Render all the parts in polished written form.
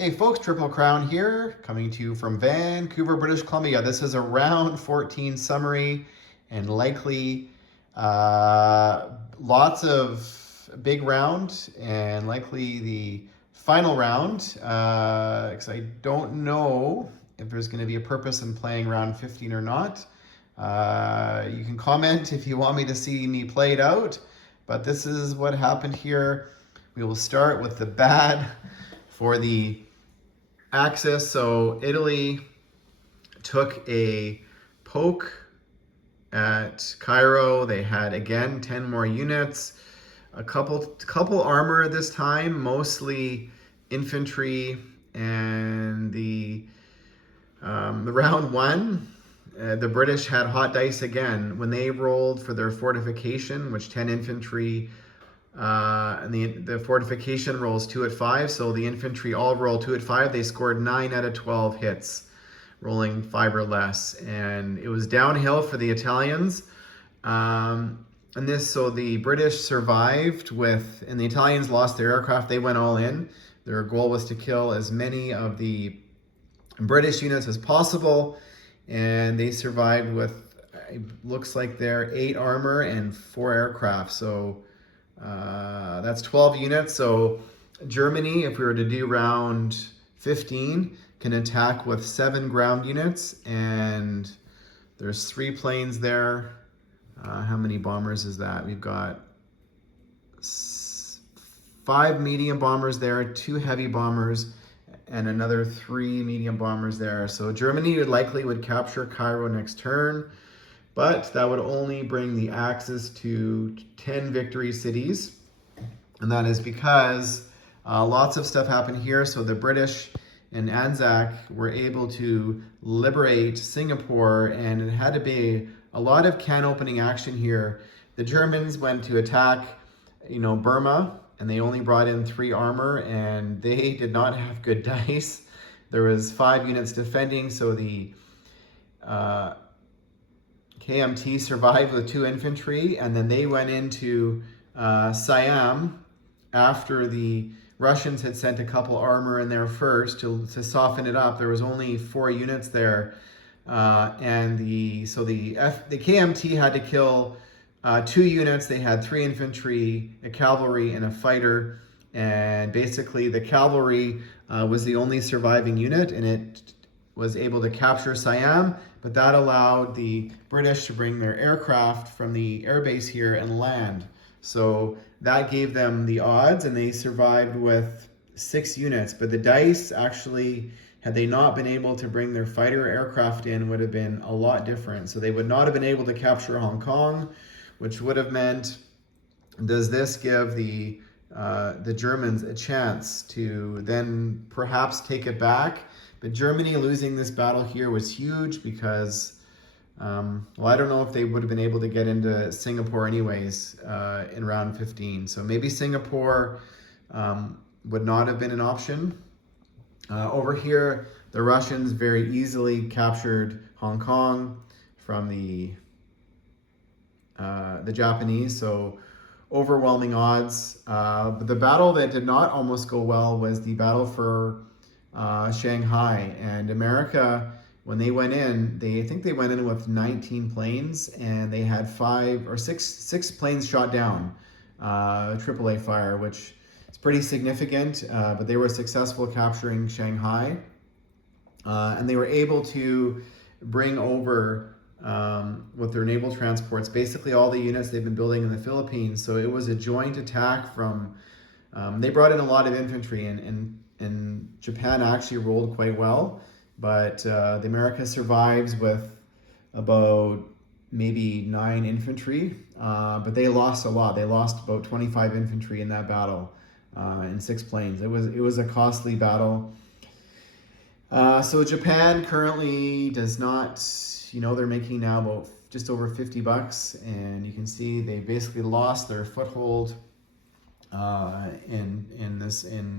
Hey folks, Triple Crown here, coming to you from Vancouver, British Columbia. This is a round 14 summary and likely lots of big round and likely the final round, because I don't know if there's going to be a purpose in playing round 15 or not. You can comment if you want me to see me play it out, but this is what happened here. We will start with the bad for the Axis. So Italy took a poke at Cairo. They had again 10 more units, a couple armor this time, mostly infantry, and the round one. The British had hot dice again when they rolled for their fortification, which 10 infantry. And the fortification rolls 2 at 5, so the infantry all roll 2 at 5. They scored 9 out of 12 hits, rolling 5 or less, and it was downhill for the Italians. So the British survived and the Italians lost their aircraft. They went all in. Their goal was to kill as many of the British units as possible, and they survived with, it looks like they're 8 armor and 4 aircraft. So that's 12 units. So Germany, if we were to do round 15, can attack with 7 ground units, and there's 3 planes there. How many bombers is that? We've got 5 medium bombers there, 2 heavy bombers, and another 3 medium bombers there. So Germany would capture Cairo next turn, but that would only bring the Axis to 10 victory cities. And that is because lots of stuff happened here. So the British and Anzac were able to liberate Singapore, and it had to be a lot of can opening action here. The Germans went to attack, Burma, and they only brought in 3 armor, and they did not have good dice. There was 5 units defending, so the KMT survived with 2 infantry, and then they went into Siam after the Russians had sent a couple armor in there first to soften it up. There was only 4 units there, and the KMT had to kill 2 units. They had 3 infantry, a cavalry, and a fighter, and basically the cavalry was the only surviving unit, and it was able to capture Siam, but that allowed the British to bring their aircraft from the airbase here and land. So that gave them the odds, and they survived with 6 units. But the dice actually, had they not been able to bring their fighter aircraft in, would have been a lot different. So they would not have been able to capture Hong Kong, which would have meant, does this give the Germans a chance to then perhaps take it back? But Germany losing this battle here was huge because, I don't know if they would have been able to get into Singapore anyways in round 15. So maybe Singapore would not have been an option. Over here, the Russians very easily captured Hong Kong from the Japanese. So overwhelming odds. But the battle that did not almost go well was the battle for Shanghai. And America, when they went in, I think they went in with 19 planes, and they had 5 or 6 planes shot down, AAA fire, which is pretty significant, but they were successful capturing Shanghai. And they were able to bring over, with their naval transports, basically all the units they've been building in the Philippines. So it was a joint attack from, they brought in a lot of infantry, and Japan actually rolled quite well, but the America survives with about maybe 9 infantry, but they lost a lot. They lost about 25 infantry in that battle, and 6 planes. It was a costly battle. So Japan currently does not, they're making now about just over $50, and you can see they basically lost their foothold in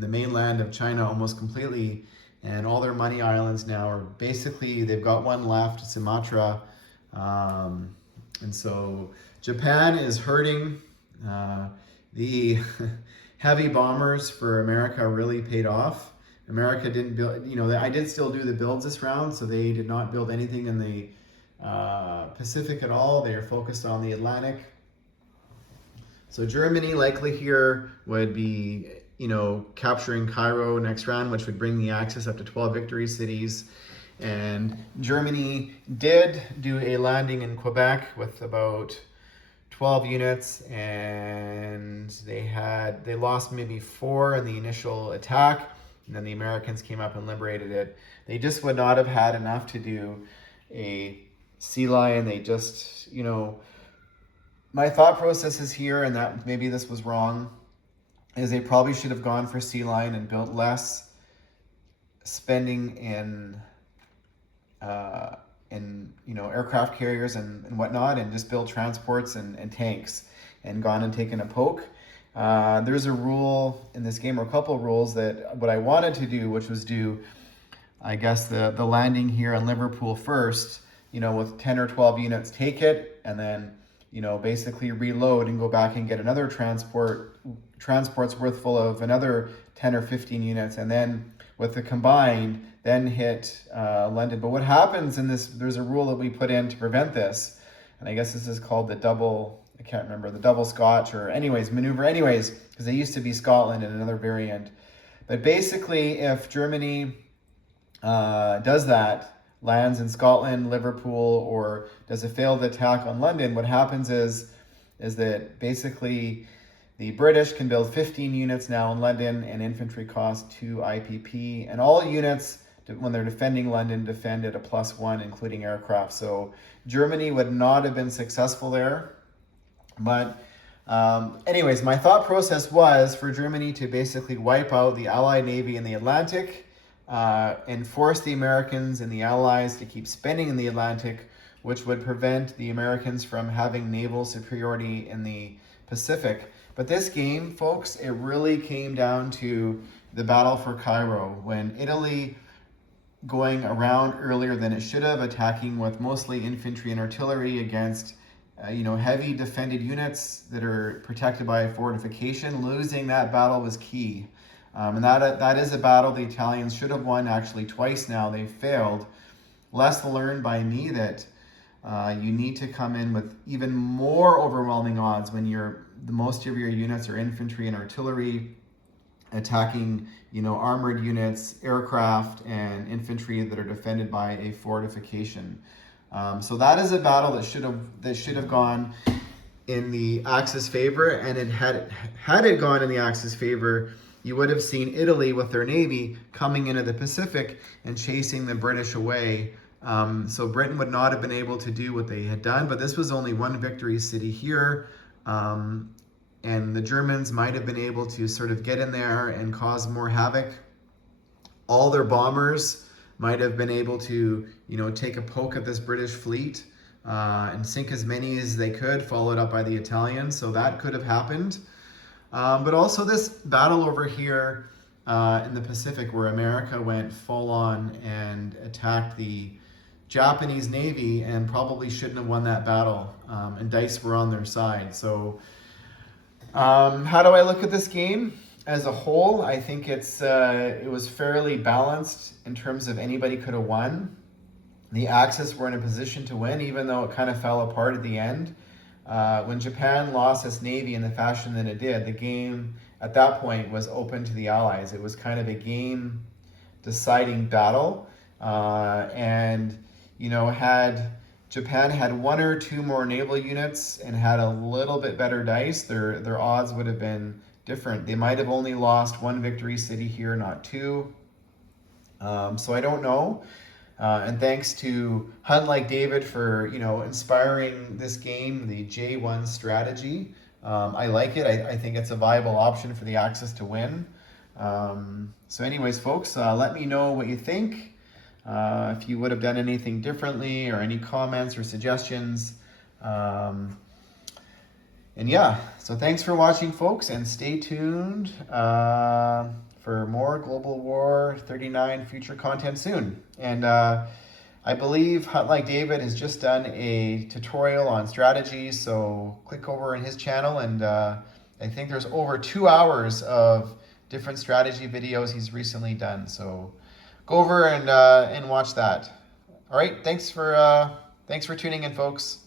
the mainland of China almost completely, and all their money islands now are basically, they've got one left, Sumatra, and so Japan is hurting. The heavy bombers for America really paid off. America didn't build, I did still do the builds this round, so they did not build anything in the Pacific at all. They are focused on the Atlantic. So Germany likely here would be, capturing Cairo next round, which would bring the Axis up to 12 victory cities. And Germany did do a landing in Quebec with about 12 units, and they lost maybe 4 in the initial attack, and then the Americans came up and liberated it. They just would not have had enough to do a sea lion. They just, my thought process is here, and that maybe this was wrong, is they probably should have gone for sea lion and built less spending in aircraft carriers and whatnot, and just build transports and tanks, and gone and taken a poke. There's a rule in this game, or a couple of rules, that what I wanted to do, which was do, I guess, the landing here in Liverpool first, with 10 or 12 units, take it, and then, basically reload and go back and get another transport's worth full of another 10 or 15 units, and then with the combined, then hit London. But what happens in this, there's a rule that we put in to prevent this, and I guess this is called the double, I can't remember, the double Scotch, or maneuver, because they used to be Scotland in another variant. But basically, if Germany does that, lands in Scotland, Liverpool, or does a failed attack on London, what happens is that basically the British can build 15 units now in London, and infantry cost 2 IPP, and all units, when they're defending London, defend at a +1, including aircraft. So Germany would not have been successful there. But anyways, my thought process was for Germany to basically wipe out the Allied Navy in the Atlantic, and force the Americans and the Allies to keep spending in the Atlantic, which would prevent the Americans from having naval superiority in the Pacific. But this game, folks, it really came down to the battle for Cairo, when Italy, going around earlier than it should have, attacking with mostly infantry and artillery against heavy defended units that are protected by a fortification. Losing that battle was key. And that is a battle the Italians should have won actually twice now. They failed. Lesson learned by me that you need to come in with even more overwhelming odds when the most of your units are infantry and artillery attacking, armored units, aircraft, and infantry that are defended by a fortification. So that is a battle that should have gone in the Axis favor, and had it gone in the Axis favor, you would have seen Italy with their navy coming into the Pacific and chasing the British away. So Britain would not have been able to do what they had done, but this was only one victory city here. And the Germans might have been able to sort of get in there and cause more havoc. All their bombers might have been able to, take a poke at this British fleet and sink as many as they could, followed up by the Italians. So that could have happened. But also this battle over here in the Pacific, where America went full on and attacked the Japanese Navy and probably shouldn't have won that battle, and dice were on their side. So how do I look at this game as a whole? I think it was fairly balanced in terms of anybody could have won. The Axis were in a position to win, even though it kind of fell apart at the end. When Japan lost its navy in the fashion that it did, the game at that point was open to the Allies. It was kind of a game deciding battle. And, had Japan had 1 or 2 more naval units and had a little bit better dice, their odds would have been different. They might have only lost 1 victory city here, not 2. So I don't know. And thanks to Hunt Like David for, inspiring this game, the J1 strategy. I like it. I think it's a viable option for the Axis to win. So anyways, folks, let me know what you think. If you would have done anything differently, or any comments or suggestions. And yeah, so thanks for watching, folks, and stay tuned for more Global War 39 future content soon. And I believe Hunt Like David has just done a tutorial on strategy, so click over in his channel, and I think there's over 2 hours of different strategy videos he's recently done. So go over and watch that. All right, thanks for tuning in, folks.